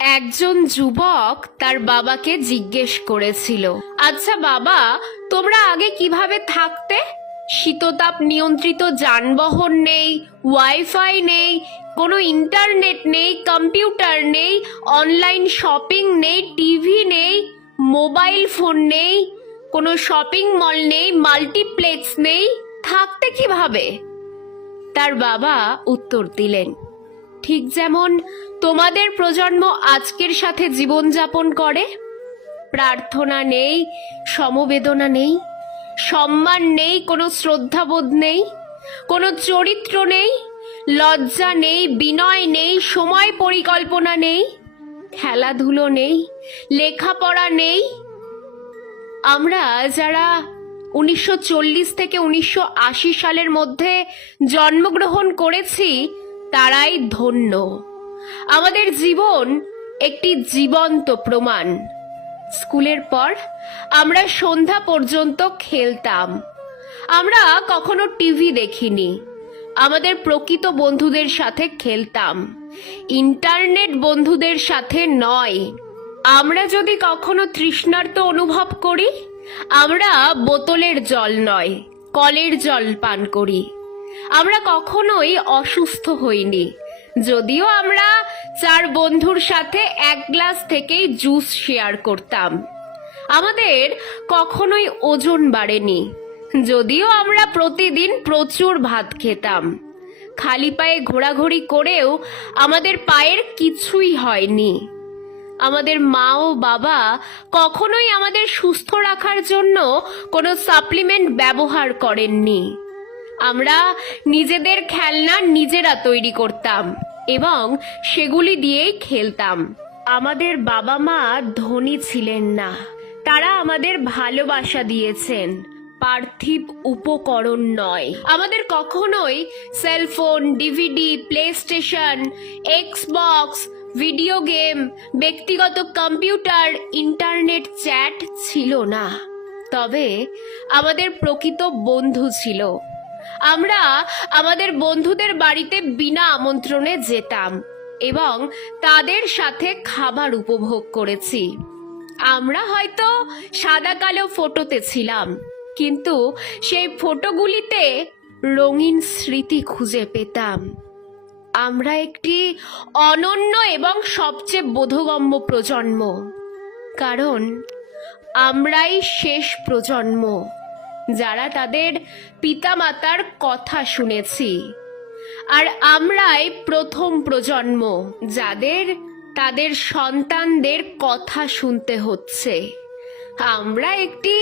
একজন যুবক তার বাবাকে জিজ্ঞেস করেছিল, আচ্ছা বাবা, তোমরা আগে কিভাবে থাকতে? শীততাপ নিয়ন্ত্রিত যানবাহন নেই, ওয়াইফাই নেই, কোনো ইন্টারনেট নেই, কম্পিউটার নেই, অনলাইন শপিং নেই, টিভি নেই, মোবাইল ফোন নেই, কোনো শপিং মল নেই, মাল্টিপ্লেক্স নেই, থাকতে কিভাবে? তার বাবা উত্তর দিলেন, ঠিক যেমন তোমাদের প্রজন্ম আজকের সাথে জীবনযাপন করে। প্রার্থনা নেই, সমবেদনা নেই, সম্মান নেই, কোনো শ্রদ্ধাবোধ নেই, কোনো চরিত্র নেই, লজ্জা নেই, বিনয় নেই, সময় পরিকল্পনা নেই, খেলাধুলো নেই, লেখাপড়া নেই। আমরা যারা 1940 থেকে 1980 সালের মধ্যে জন্মগ্রহণ করেছি তারাই ধন্য। আমাদের জীবন একটি জীবন্ত প্রমাণ। স্কুলের পর আমরা সন্ধ্যা পর্যন্ত খেলতাম। আমরা কখনো টিভি দেখিনি। আমাদের প্রকৃত বন্ধুদের সাথে খেলতাম, ইন্টারনেট বন্ধুদের সাথে নয়। আমরা যদি কখনো তৃষ্ণার্ত অনুভব করি, আমরা বোতলের জল নয়, কলের জল পান করি। আমরা কখনোই অসুস্থ হইনি, যদিও আমরা 4 বন্ধুর সাথে 1 গ্লাস থেকেই জুস শেয়ার করতাম। আমাদের কখনোই ওজন বাড়েনি, যদিও আমরা প্রতিদিন প্রচুর ভাত খেতাম। খালি পায়ে ঘোরাঘুরি করেও আমাদের পায়ের কিছুই হয়নি। আমাদের মা ও বাবা কখনোই আমাদের সুস্থ রাখার জন্য কোনো সাপ্লিমেন্ট ব্যবহার করেননি। আমরা নিজেদের খেলনা নিজেরা তৈরি করতাম এবং সেগুলি দিয়েই খেলতাম। আমাদের বাবা মা ধনী ছিলেন না, তারা আমাদের ভালোবাসা দিয়েছেন, পার্থিব উপকরণ নয়। আমাদের কখনোই cellphone, DVD, play station, Xbox, video game, ব্যক্তিগত কম্পিউটার, ইন্টারনেট চ্যাট ছিল না। তবে আমাদের প্রকৃত বন্ধু ছিল। আমরা আমাদের বন্ধুদের বাড়িতে বিনা আমন্ত্রণে যেতাম এবং তাদের সাথে খাবার উপভোগ করেছি। আমরা হয়তো সাদা কালো ফটোতে ছিলাম, কিন্তু সেই ফটোগুলিতে রঙিন স্মৃতি খুঁজে পেতাম। আমরা একটি অনন্য এবং সবচেয়ে বোধগম্য প্রজন্ম, কারণ আমরাই শেষ প্রজন্ম যারা তাদের পিতামাতার কথা শুনেছি, আর আমরাই প্রথম প্রজন্ম যাদের তাদের সন্তানদের কথা শুনতে হচ্ছে। আমরা একটি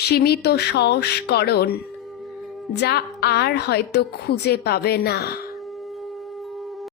সীমিত সংস্করণ, যা আর হয়তো খুঁজে পাবে না।